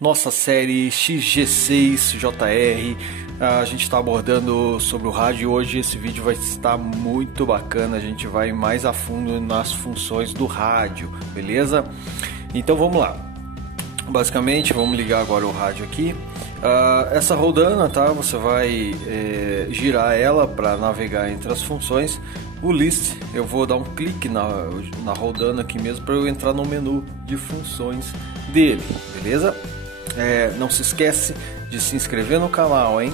nossa série XG6JR. A gente está abordando sobre o rádio e hoje esse vídeo vai estar muito bacana. A gente vai mais a fundo nas funções do rádio, beleza? Então vamos lá. Basicamente, vamos ligar agora o rádio aqui. Essa rodana, tá? Você vai girar ela para navegar entre as funções. O list, eu vou dar um clique na rodana aqui mesmo para eu entrar no menu de funções dele, beleza? Não se esquece de se inscrever no canal, hein?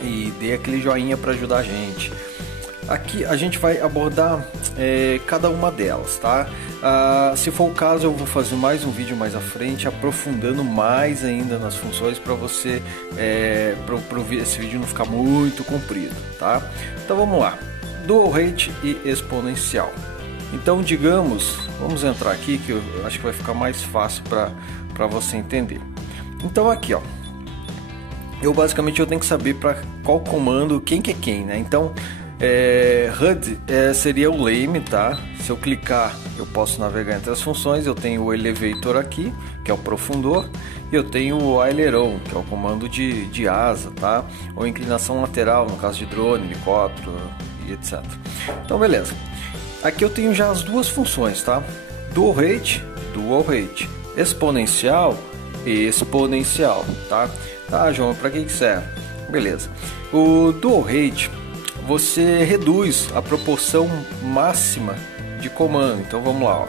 E dê aquele joinha para ajudar a gente. Aqui a gente vai abordar cada uma delas, tá? Se for o caso, eu vou fazer mais um vídeo mais à frente, aprofundando mais ainda nas funções para você, para esse vídeo não ficar muito comprido, tá? Então vamos lá. Dual rate e exponencial. Então digamos, vamos entrar aqui que eu acho que vai ficar mais fácil para você entender. Então aqui, ó, eu basicamente tenho que saber para qual comando quem que é quem, né? Então HUD seria o leme, tá? Se eu clicar, eu posso navegar entre as funções. Eu tenho o elevator aqui, que é o profundor, e eu tenho o aileron, que é o comando de asa, tá? Ou inclinação lateral, no caso de drone, helicóptero e etc. Então beleza. Aqui eu tenho já as duas funções, tá? Dual rate, exponencial e exponencial, tá? Tá, João, para que serve? Beleza. O dual rate, você reduz a proporção máxima de comando. Então vamos lá, ó.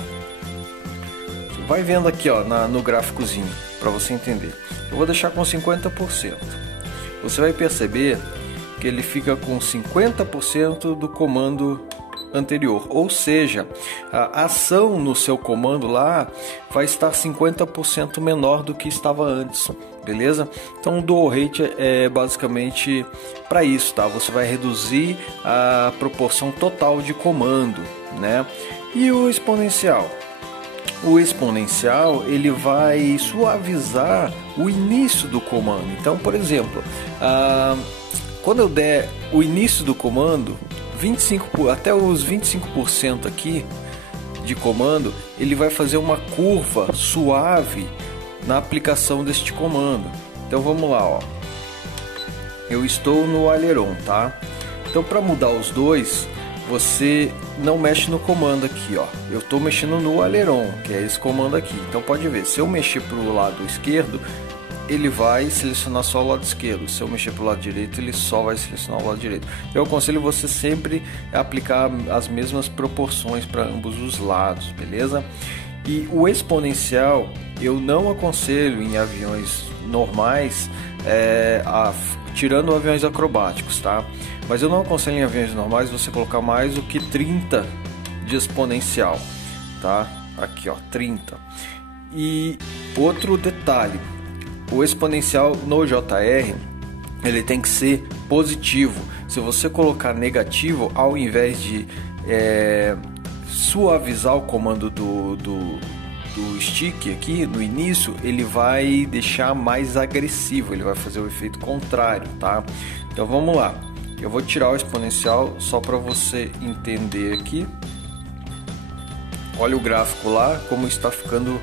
Vai vendo aqui, ó, no gráficozinho para você entender. Eu vou deixar com 50%. Você vai perceber que ele fica com 50% do comando anterior, ou seja, a ação no seu comando lá vai estar 50% menor do que estava antes, beleza? Então o dual rate é basicamente para isso, tá? Você vai reduzir a proporção total de comando, né? E o exponencial? O exponencial ele vai suavizar o início do comando. Então, por exemplo, quando eu der o início do comando, até os 25% aqui de comando, ele vai fazer uma curva suave na aplicação deste comando. Então vamos lá, ó. Eu estou no aileron, tá? Então para mudar os dois, você não mexe no comando aqui, ó. Eu estou mexendo no aileron, que é esse comando aqui. Então pode ver, se eu mexer para o lado esquerdo, ele vai selecionar só o lado esquerdo. Se eu mexer para o lado direito, ele só vai selecionar o lado direito. Eu aconselho você sempre a aplicar as mesmas proporções para ambos os lados, beleza? E o exponencial eu não aconselho em aviões normais, tirando aviões acrobáticos, tá? Mas eu não aconselho em aviões normais você colocar mais do que 30 de exponencial, tá? Aqui, ó, 30. E outro detalhe, o exponencial no JR ele tem que ser positivo. Se você colocar negativo, ao invés de suavizar o comando do stick aqui no início, ele vai deixar mais agressivo, ele vai fazer o efeito contrário, tá? Então vamos lá. Eu vou tirar o exponencial só para você entender aqui. Olha o gráfico lá como está ficando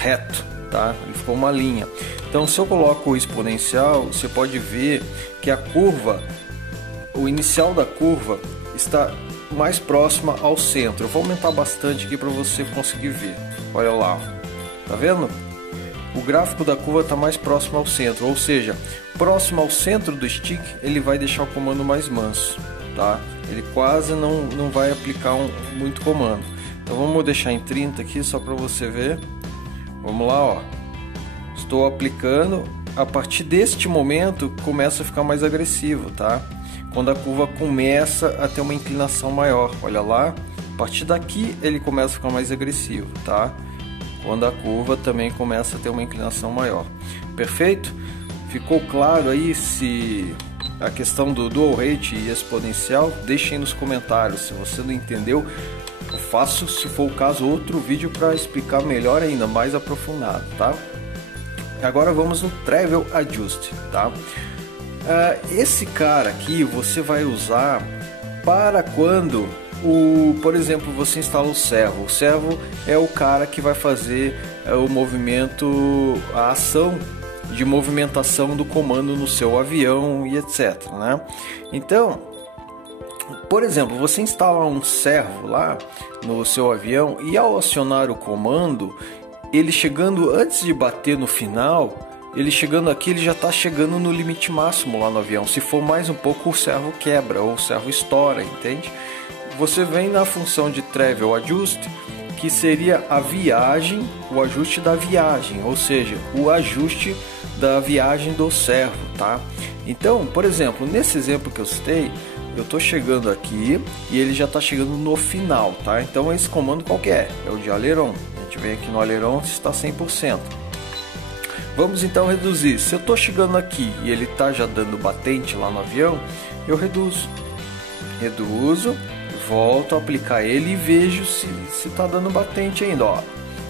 reto, tá? Ele ficou uma linha. Então se eu coloco o exponencial, você pode ver que a curva, o inicial da curva está mais próxima ao centro. Eu vou aumentar bastante aqui para você conseguir ver. Olha lá, tá vendo? O gráfico da curva está mais próximo ao centro, ou seja, próximo ao centro do stick, ele vai deixar o comando mais manso, tá? Ele quase não vai aplicar muito comando. Então vamos deixar em 30 aqui só para você ver. Vamos lá, ó. Estou aplicando. A partir deste momento começa a ficar mais agressivo, tá? Quando a curva começa a ter uma inclinação maior, olha lá. A partir daqui ele começa a ficar mais agressivo, tá? Quando a curva também começa a ter uma inclinação maior. Perfeito? Ficou claro aí se a questão do dual rate e exponencial? Deixem nos comentários. Se você não entendeu, eu faço, se for o caso, outro vídeo para explicar melhor ainda, mais aprofundado, tá? Agora vamos no Travel Adjust, tá? Esse cara aqui você vai usar para quando por exemplo, você instala o servo. O servo é o cara que vai fazer o movimento, a ação de movimentação do comando no seu avião e etc, né? Então, por exemplo, você instala um servo lá no seu avião e ao acionar o comando, ele chegando antes de bater no final, ele chegando aqui, ele já está chegando no limite máximo lá no avião. Se for mais um pouco, o servo quebra ou o servo estoura, entende? Você vem na função de travel ajuste, que seria a viagem, o ajuste da viagem, ou seja, o ajuste da viagem do servo, tá? Então, por exemplo, nesse exemplo que eu citei, eu estou chegando aqui e ele já está chegando no final, tá? Então esse comando qualquer é o de aileron. A gente vem aqui no aileron, está 100%. Vamos então reduzir. Se eu estou chegando aqui e ele está já dando batente lá no avião, eu reduzo, volto a aplicar ele e vejo se está dando batente ainda. Ó,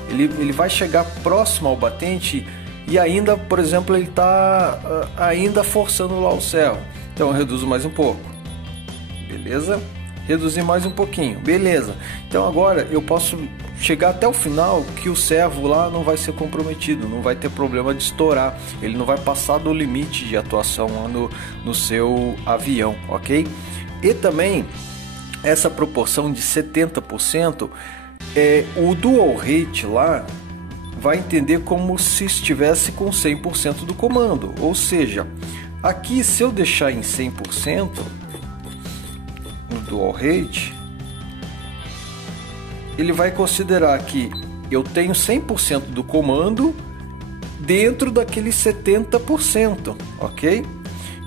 ele vai chegar próximo ao batente e ainda, por exemplo, ele está ainda forçando lá o servo. Então eu reduzo mais um pouco, beleza? Reduzir mais um pouquinho, beleza? Então agora eu posso chegar até o final que o servo lá não vai ser comprometido, não vai ter problema de estourar, ele não vai passar do limite de atuação lá no seu avião, ok? E também essa proporção de 70%, o dual rate lá vai entender como se estivesse com 100% do comando, ou seja, aqui se eu deixar em 100% no dual rate, ele vai considerar que eu tenho 100% do comando dentro daqueles 70%, ok?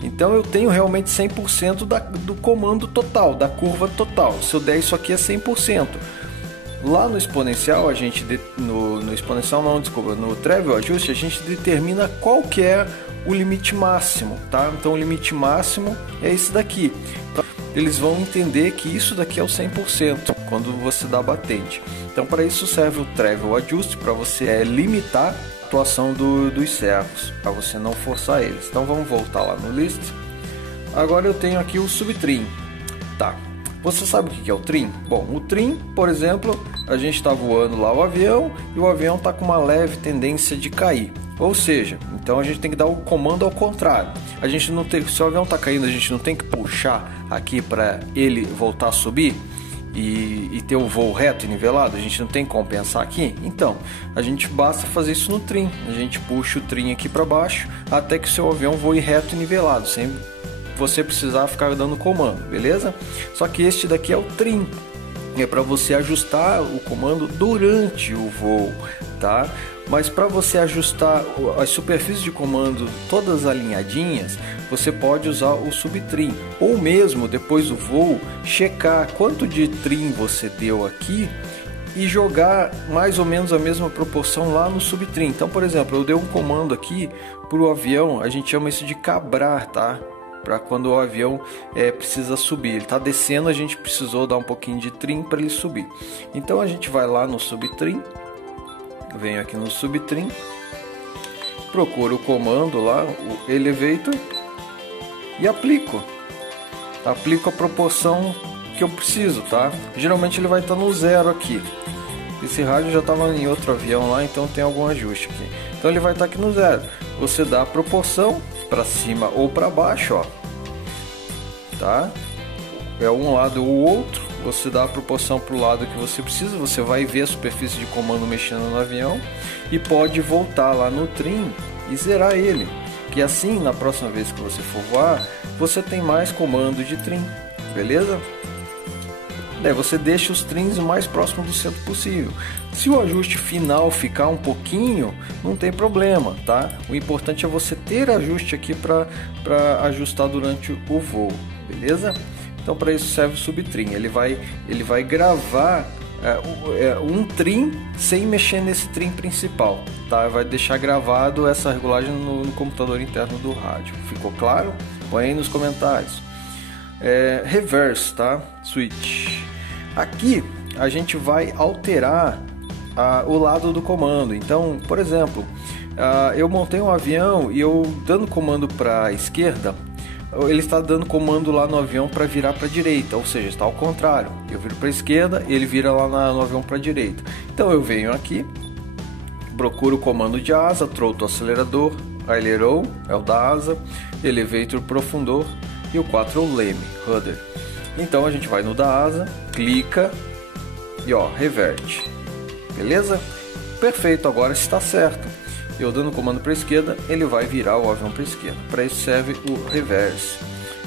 Então eu tenho realmente 100% do comando total, da curva total. Se eu der isso aqui é 100%. Lá no exponencial, a gente no exponencial não, desculpa, no travel ajuste a gente determina qual que é o limite máximo, tá? Então o limite máximo é esse daqui. Então, eles vão entender que isso daqui é o 100% quando você dá batente. Então para isso serve o travel ajuste, para você limitar a atuação dos servos, para você não forçar eles. Então vamos voltar lá no list. Agora eu tenho aqui o subtrim, tá? Você sabe o que é o trim? Bom, o trim, por exemplo, a gente está voando lá o avião e o avião está com uma leve tendência de cair. Ou seja, então a gente tem que dar o comando ao contrário. A gente não tem, se o avião está caindo, a gente não tem que puxar aqui para ele voltar a subir e ter o voo reto e nivelado. A gente não tem que compensar aqui. Então, a gente basta fazer isso no trim. A gente puxa o trim aqui para baixo até que o seu avião voe reto e nivelado, sem você precisar ficar dando comando, beleza? Só que este daqui é o trim, é para você ajustar o comando durante o voo, tá? Mas para você ajustar as superfícies de comando todas alinhadinhas, você pode usar o subtrim, ou mesmo depois do voo checar quanto de trim você deu aqui e jogar mais ou menos a mesma proporção lá no subtrim. Então, por exemplo, eu dei um comando aqui para o avião, a gente chama isso de cabrar, tá? Para quando o avião precisa subir, ele está descendo, a gente precisou dar um pouquinho de trim para ele subir. Então a gente vai lá no subtrim, venho aqui no subtrim, procuro o comando lá, o elevator, e aplico a proporção que eu preciso, tá? Geralmente ele vai estar no 0 aqui. Esse rádio já estava em outro avião lá, então tem algum ajuste aqui. Então ele vai estar aqui no 0. Você dá a proporção para cima ou para baixo, ó, tá? É um lado ou o outro. Você dá a proporção para o lado que você precisa. Você vai ver a superfície de comando mexendo no avião e pode voltar lá no trim e zerar ele. Que assim, na próxima vez que você for voar, você tem mais comando de trim, beleza? Você deixa os trims o mais próximo do centro possível. Se o ajuste final ficar um pouquinho, não tem problema, tá? O importante é você ter ajuste aqui para ajustar durante o voo, beleza? Então para isso serve o subtrim. Ele vai gravar um trim sem mexer nesse trim principal, tá? Vai deixar gravado essa regulagem no computador interno do rádio. Ficou claro? Põe aí nos comentários. Reverse, tá? Switch. Aqui a gente vai alterar o lado do comando. Então, por exemplo, eu montei um avião e eu dando comando para a esquerda, ele está dando comando lá no avião para virar para a direita, ou seja, está ao contrário. Eu viro para a esquerda, ele vira lá no avião para a direita. Então eu venho aqui, procura o comando de asa, throttle acelerador, aileron é o da asa, elevator profundor e o 4 é o leme, rudder. Então a gente vai no da asa, clica e ó, reverte. Beleza? Perfeito, agora está certo. Eu dando o comando para a esquerda, ele vai virar o avião para a esquerda. Para isso serve o reverse.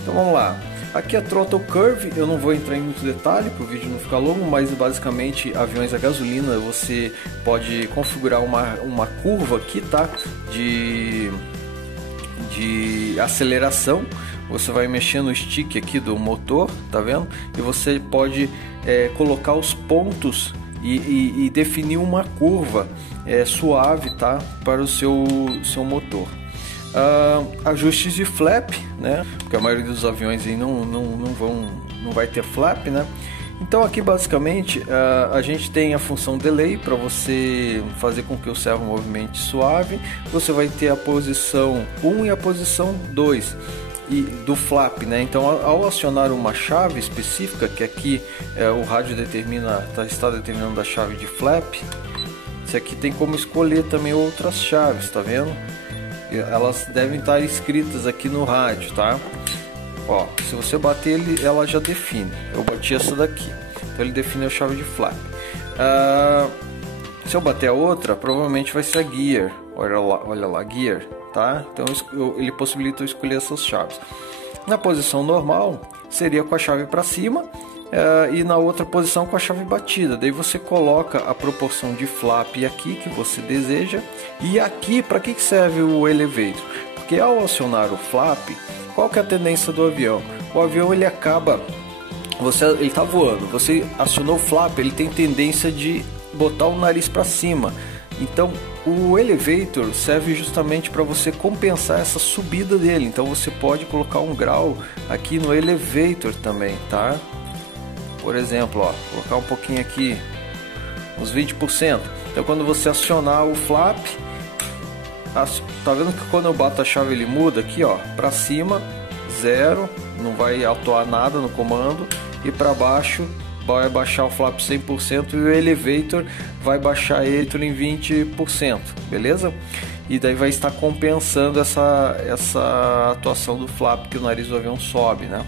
Então vamos lá. Aqui a throttle curve, eu não vou entrar em muito detalhe para o vídeo não ficar longo, mas basicamente aviões a gasolina você pode configurar uma curva aqui, tá? De aceleração. Você vai mexer no stick aqui do motor, tá vendo? E você pode colocar os pontos e definir uma curva suave, tá? Para o seu motor. Ajustes de flap, né? Porque a maioria dos aviões aí não vai ter flap, né? Então aqui basicamente a gente tem a função delay para você fazer com que o servo movimente suave. Você vai ter a posição 1 e a posição 2 do flap, né? Então ao acionar uma chave específica, que aqui o rádio está determinando a chave de flap, esse aqui tem como escolher também outras chaves, tá vendo? Elas devem estar escritas aqui no rádio, tá? Ó, se você bater ela já define. Eu bati essa daqui, então ele define a chave de flap. Se eu bater a outra, provavelmente vai ser a gear. Olha lá, gear, tá? Então ele possibilita eu escolher essas chaves. Na posição normal seria com a chave para cima e na outra posição com a chave batida. Daí você coloca a proporção de flap aqui que você deseja. E aqui, para que serve o elevator? Porque ao acionar o flap, qual que é a tendência do avião? O avião ele acaba, ele está voando, você acionou o flap, ele tem tendência de botar o nariz para cima. Então o elevator serve justamente para você compensar essa subida dele. Então você pode colocar um grau aqui no elevator também, tá? Por exemplo, ó, colocar um pouquinho aqui, uns 20%. Então quando você acionar o flap, tá vendo que quando eu bato a chave ele muda aqui, ó, para cima 0, não vai atuar nada no comando, e para baixo vai baixar o flap 100% e o elevator vai baixar ele em 20%, beleza? E daí vai estar compensando essa atuação do flap, que o nariz do avião sobe, né?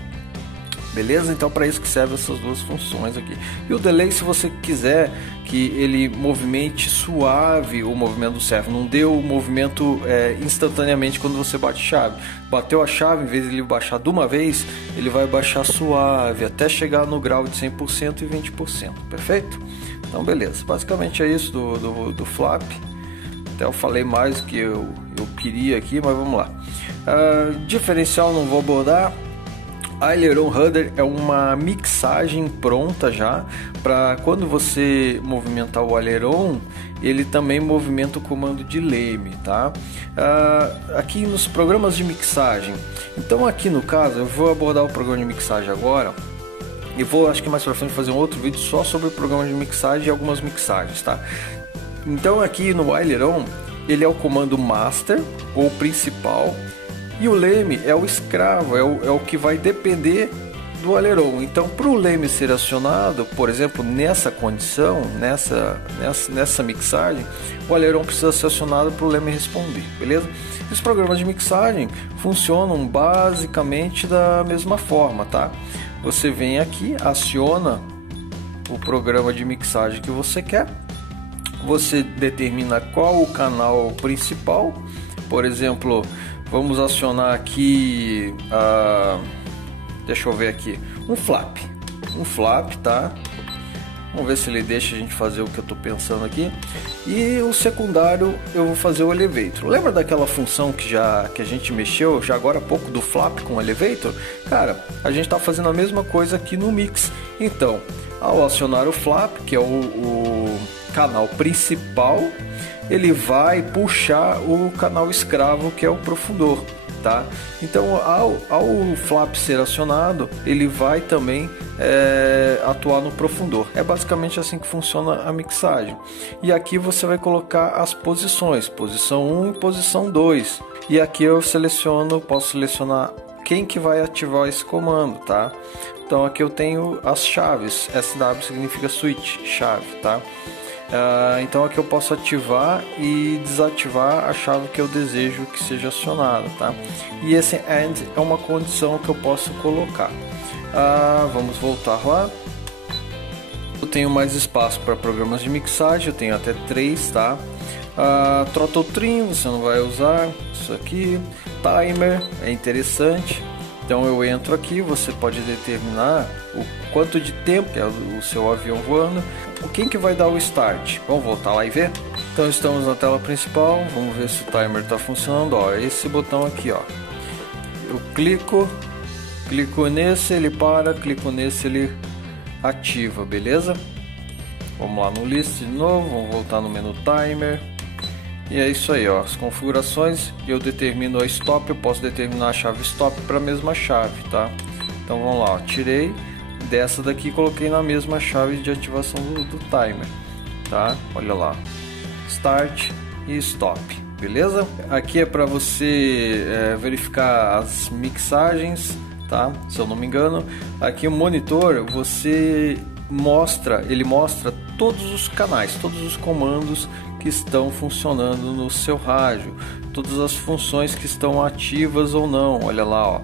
Beleza? Então para isso que servem essas duas funções aqui. E o delay, se você quiser que ele movimente suave o movimento do servo, não dê o movimento instantaneamente quando você bate chave. Bateu a chave, em vez de ele baixar de uma vez, ele vai baixar suave até chegar no grau de 100% e 20%, perfeito? Então beleza, basicamente é isso do flap. Até eu falei mais do que eu queria aqui, mas vamos lá. Diferencial não vou abordar. Aileron Rudder é uma mixagem pronta já para quando você movimentar o aileron, ele também movimenta o comando de leme, tá? Aqui nos programas de mixagem, então aqui no caso eu vou abordar o programa de mixagem agora e vou, acho que mais para frente, fazer um outro vídeo só sobre o programa de mixagem e algumas mixagens, tá? Então aqui no aileron ele é o comando master ou principal. E o leme é o escravo, é o que vai depender do aileron. Então, para o leme ser acionado, por exemplo, nessa condição, nessa mixagem, o aileron precisa ser acionado para o leme responder, beleza? Os programas de mixagem funcionam basicamente da mesma forma, tá? Você vem aqui, aciona o programa de mixagem que você quer, você determina qual o canal principal, por exemplo, vamos acionar aqui, deixa eu ver aqui, um flap, tá? Vamos ver se ele deixa a gente fazer o que eu estou pensando aqui. E o secundário eu vou fazer o elevator. Lembra daquela função que a gente mexeu já agora há pouco do flap com o elevator? Cara, a gente está fazendo a mesma coisa aqui no mix. Então, ao acionar o flap, que é o canal principal, ele vai puxar o canal escravo, que é o profundor, tá? Então ao flap ser acionado, ele vai também atuar no profundor. É basicamente assim que funciona a mixagem. E aqui você vai colocar as posições, posição 1 e posição 2. E aqui eu posso selecionar quem que vai ativar esse comando, tá? Então aqui eu tenho as chaves, SW significa switch, chave, tá? Então aqui eu posso ativar e desativar a chave que eu desejo que seja acionada, tá? E esse AND é uma condição que eu posso colocar. Vamos voltar lá. Eu tenho mais espaço para programas de mixagem, eu tenho até 3, tá? Throttle Trim você não vai usar, isso aqui. Timer é interessante, então eu entro aqui, você pode determinar o quanto de tempo que é o seu avião voando. Quem que vai dar o start? Vamos voltar lá e ver? Então estamos na tela principal, vamos ver se o timer está funcionando. Ó, esse botão aqui, ó, eu clico nesse, ele para, clico nesse, ele ativa, beleza? Vamos lá no list de novo, vamos voltar no menu timer. E é isso aí, ó, as configurações, eu determino a stop, eu posso determinar a chave stop para a mesma chave, tá? Então vamos lá, ó, tirei dessa daqui e coloquei na mesma chave de ativação do timer, tá? Olha lá, start e stop, beleza? Aqui é para você verificar as mixagens, tá? Se eu não me engano, aqui o monitor ele mostra todos os canais, todos os comandos que estão funcionando no seu rádio, todas as funções que estão ativas ou não. Olha lá, ó.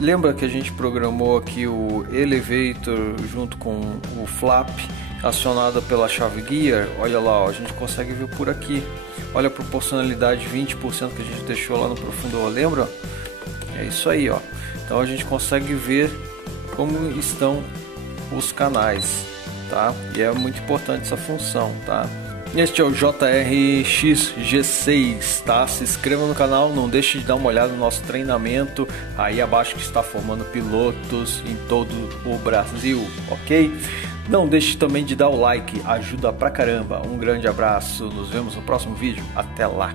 Lembra que a gente programou aqui o elevator junto com o flap acionado pela chave gear? Olha lá, ó, a gente consegue ver por aqui. Olha a proporcionalidade 20% que a gente deixou lá no profundor, lembra? É isso aí, ó. Então a gente consegue ver como estão os canais, tá? E é muito importante essa função, tá? Este é o JRX G6, tá? Se inscreva no canal, não deixe de dar uma olhada no nosso treinamento aí abaixo que está formando pilotos em todo o Brasil, ok? Não deixe também de dar o like, ajuda pra caramba. Um grande abraço, nos vemos no próximo vídeo, até lá!